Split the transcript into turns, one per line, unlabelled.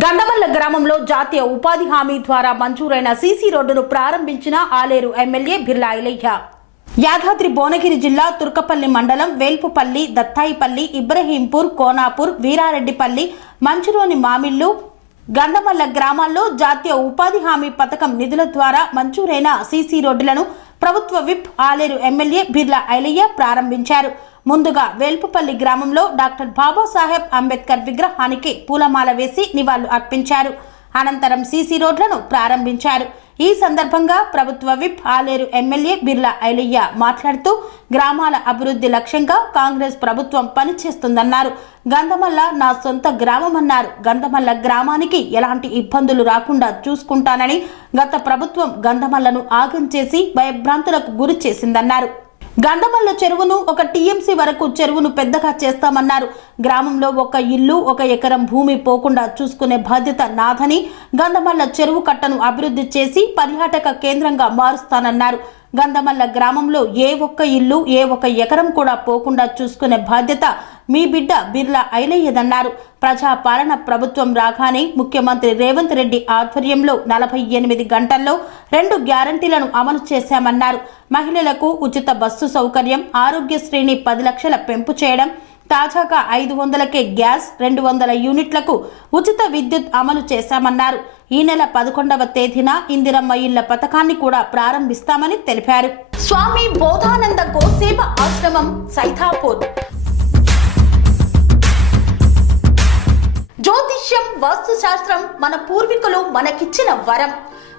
గండమల్ల గ్రామంలో జాతీయ ఉపాధి హామీ ద్వారా మంజూరైన సీసీ రోడ్డును ప్రారంభించిన ఆలేరు ఎమ్మెల్యే బిర్లా ఇలయ్య యాదాద్రి భువనగిరి జిల్లా తుర్కపల్లి మండలం వేల్పుపల్లి దత్తాయిపల్లి ఇబ్రహీంపూర్ కోనాపూర్ వీరారెడ్డిపల్లి మంచులోని మామిళ్ళు గండమల్ల గ్రామాల్లో జాతీయ ఉపాధి హామీ పథకం నిధుల ద్వారా మంజూరైన సీసీ రోడ్డులను ప్రభుత్వ విప్ ఆలేరు ఎమ్మెల్యే బిర్లా ఐలయ్య ప్రారంభించారు. ముందుగా వేల్పుపల్లి గ్రామంలో డాక్టర్ బాబాసాహెబ్ అంబేద్కర్ విగ్రహానికి పూలమాల వేసి నివాళులు అర్పించారు. అనంతరం సీసీ రోడ్లను ప్రారంభించారు. ఈ సందర్భంగా ప్రభుత్వ విప్ ఆలేరు ఎమ్మెల్యే బిర్లా ఐలయ్య మాట్లాడుతూ గ్రామాల అభివృద్ధి లక్ష్యంగా కాంగ్రెస్ ప్రభుత్వం పనిచేస్తుందన్నారు. గంధమల్ల నా సొంత గ్రామమన్నారు. గంధమల్ల గ్రామానికి ఎలాంటి ఇబ్బందులు రాకుండా చూసుకుంటానని గత ప్రభుత్వం గంధమల్లను ఆగం చేసి భయభ్రాంతులకు గురి చేసిందన్నారు. గంధమల్ల చెరువును ఒక టీఎంసీ వరకు చెరువును పెద్దగా చేస్తామన్నారు. గ్రామంలో ఒక ఇల్లు ఒక ఎకరం భూమి పోకుండా చూసుకునే బాధ్యత నాదని గంధమల్ల చెరువు కట్టను అభివృద్ధి చేసి పర్యాటక కేంద్రంగా మారుస్తానన్నారు. గంధమల్ల గ్రామంలో ఏ ఒక్క ఇల్లు ఏ ఒక్క ఎకరం కూడా పోకుండా చూసుకునే బాధ్యత మీ బిడ్డ బిర్లా ఐలయ్యదన్నారు ప్రజాపాలన ప్రభుత్వం రాగానే ముఖ్యమంత్రి రేవంత్ రెడ్డి ఆధ్వర్యంలో నలభై ఎనిమిది గంటల్లో రెండు గ్యారంటీలను అమలు చేశామన్నారు. మహిళలకు ఉచిత బస్సు సౌకర్యం ఆరోగ్యశ్రేణి పది లక్షల పెంపు చేయడం తాజాగా ఐదు వందలకే గ్యాస్ రెండు వందల యూనిట్లకు ఉచిత విద్యుత్ అమలు చేశామన్నారు. ఈ నెల పదకొండవ తేదీన ఇందిరమ్మ ఇళ్ళ పథకాన్ని కూడా ప్రారంభిస్తామని తెలిపారు. స్వామి బోధానంద గోసేవ ఆశ్రమం సైథాపూర్ జ్యోతిష్యం వాస్తుశాస్త్రం మన పూర్వీకులు మనకిచ్చిన వరం.